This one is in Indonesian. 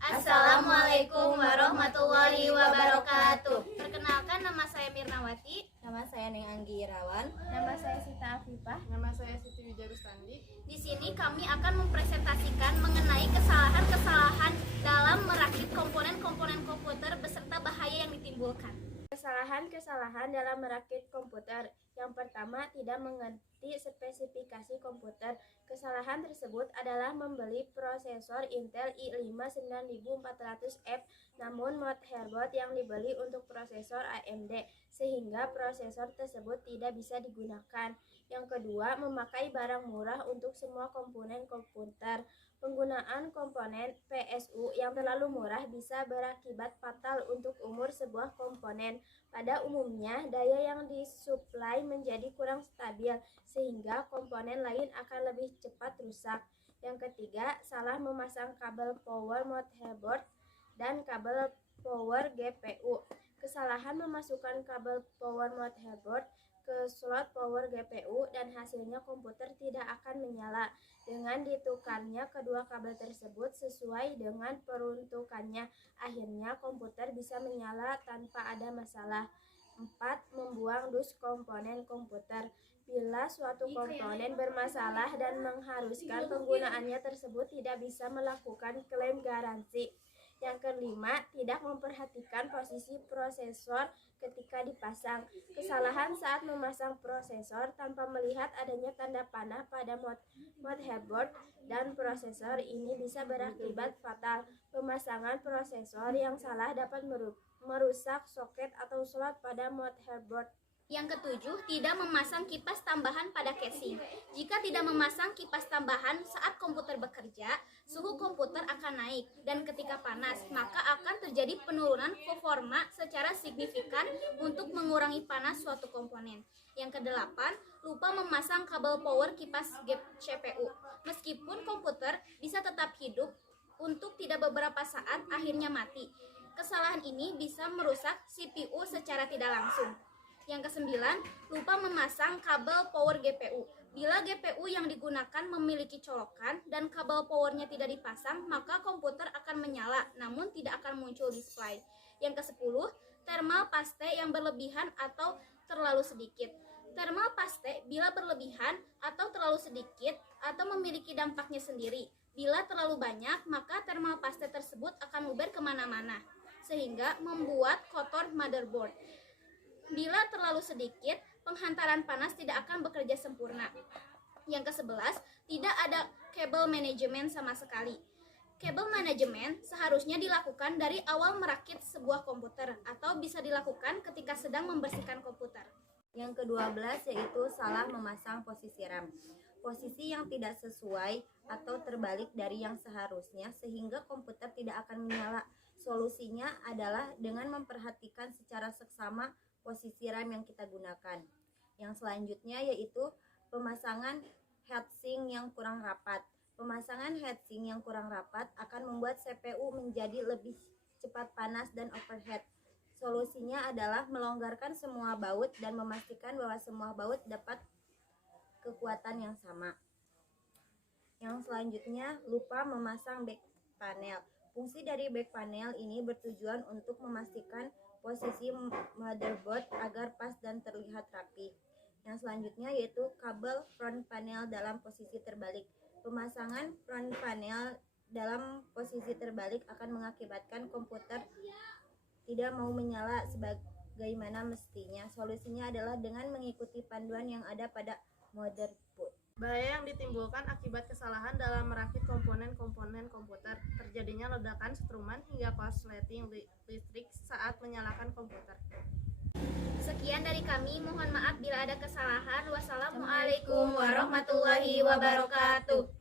Assalamualaikum warahmatullahi wabarakatuh. Perkenalkan, nama saya Mirnawati. Nama saya Neng Anggi Irawan. Nama saya Sita Afifah. Nama saya Siti Wijarustandi. Di sini kami akan mempresentasikan mengenai kesalahan-kesalahan dalam merakit komponen-komponen komputer beserta bahaya yang ditimbulkan. Kesalahan-kesalahan dalam merakit komputer. Yang pertama, tidak mengerti spesifikasi komputer. Kesalahan tersebut adalah membeli prosesor Intel i5 9400F, namun motherboard yang dibeli untuk prosesor AMD, sehingga prosesor tersebut tidak bisa digunakan. Yang kedua, memakai barang murah untuk semua komponen komputer. Penggunaan komponen PSU yang terlalu murah bisa berakibat fatal untuk umur sebuah komponen. Pada umumnya, daya yang disuplai menjadi kurang stabil, sehingga komponen lain akan lebih cepat rusak. Yang ketiga, salah memasang kabel power motherboard dan kabel power GPU. Kesalahan memasukkan kabel power motherboard ke slot power GPU dan hasilnya komputer tidak akan menyala. Dengan ditukarnya kedua kabel tersebut sesuai dengan peruntukannya, akhirnya komputer bisa menyala tanpa ada masalah. 4. Membuang dus komponen komputer. Bila suatu komponen bermasalah dan mengharuskan penggunaannya tersebut tidak bisa melakukan klaim garansi. Yang kelima, tidak memperhatikan posisi prosesor ketika dipasang. Kesalahan saat memasang prosesor tanpa melihat adanya tanda panah pada motherboard dan prosesor ini bisa berakibat fatal. Pemasangan prosesor yang salah dapat merusak soket atau slot pada motherboard. Yang ketujuh, tidak memasang kipas tambahan pada casing. Jika tidak memasang kipas tambahan saat komputer bekerja, suhu komputer akan naik dan ketika panas, maka akan terjadi penurunan performa secara signifikan untuk mengurangi panas suatu komponen. Yang kedelapan, lupa memasang kabel power kipas CPU. Meskipun komputer bisa tetap hidup untuk tidak beberapa saat, akhirnya mati. Kesalahan ini bisa merusak CPU secara tidak langsung. Yang kesembilan, lupa memasang kabel power GPU. Bila GPU yang digunakan memiliki colokan dan kabel powernya tidak dipasang, maka komputer akan menyala, namun tidak akan muncul display. Yang kesepuluh, thermal paste yang berlebihan atau terlalu sedikit. Thermal paste bila berlebihan atau terlalu sedikit atau memiliki dampaknya sendiri. Bila terlalu banyak, maka thermal paste tersebut akan luber kemana-mana, sehingga membuat kotor motherboard. Bila terlalu sedikit, penghantaran panas tidak akan bekerja sempurna. Yang ke-11, tidak ada kabel manajemen sama sekali. Kabel manajemen seharusnya dilakukan dari awal merakit sebuah komputer atau bisa dilakukan ketika sedang membersihkan komputer. Yang ke-12 yaitu salah memasang posisi RAM. Posisi yang tidak sesuai atau terbalik dari yang seharusnya sehingga komputer tidak akan menyala. Solusinya adalah dengan memperhatikan secara seksama posisi RAM yang kita gunakan. Yang selanjutnya yaitu pemasangan heatsink yang kurang rapat. Pemasangan heatsink yang kurang rapat akan membuat CPU menjadi lebih cepat panas dan overheat. Solusinya adalah melonggarkan semua baut dan memastikan bahwa semua baut dapat kekuatan yang sama. Yang selanjutnya, lupa memasang back panel. Fungsi dari back panel ini bertujuan untuk memastikan posisi motherboard agar pas dan terlihat rapi. Yang selanjutnya yaitu kabel front panel dalam posisi terbalik. Pemasangan front panel dalam posisi terbalik akan mengakibatkan komputer tidak mau menyala sebagaimana mestinya. Solusinya adalah dengan mengikuti panduan yang ada pada motherboard. Bahaya yang ditimbulkan akibat kesalahan dalam merakit komponen-komponen komputer, terjadinya ledakan struman hingga korsleting listrik saat menyalakan komputer. Sekian dari kami, mohon maaf bila ada kesalahan. Wassalamualaikum warahmatullahi wabarakatuh.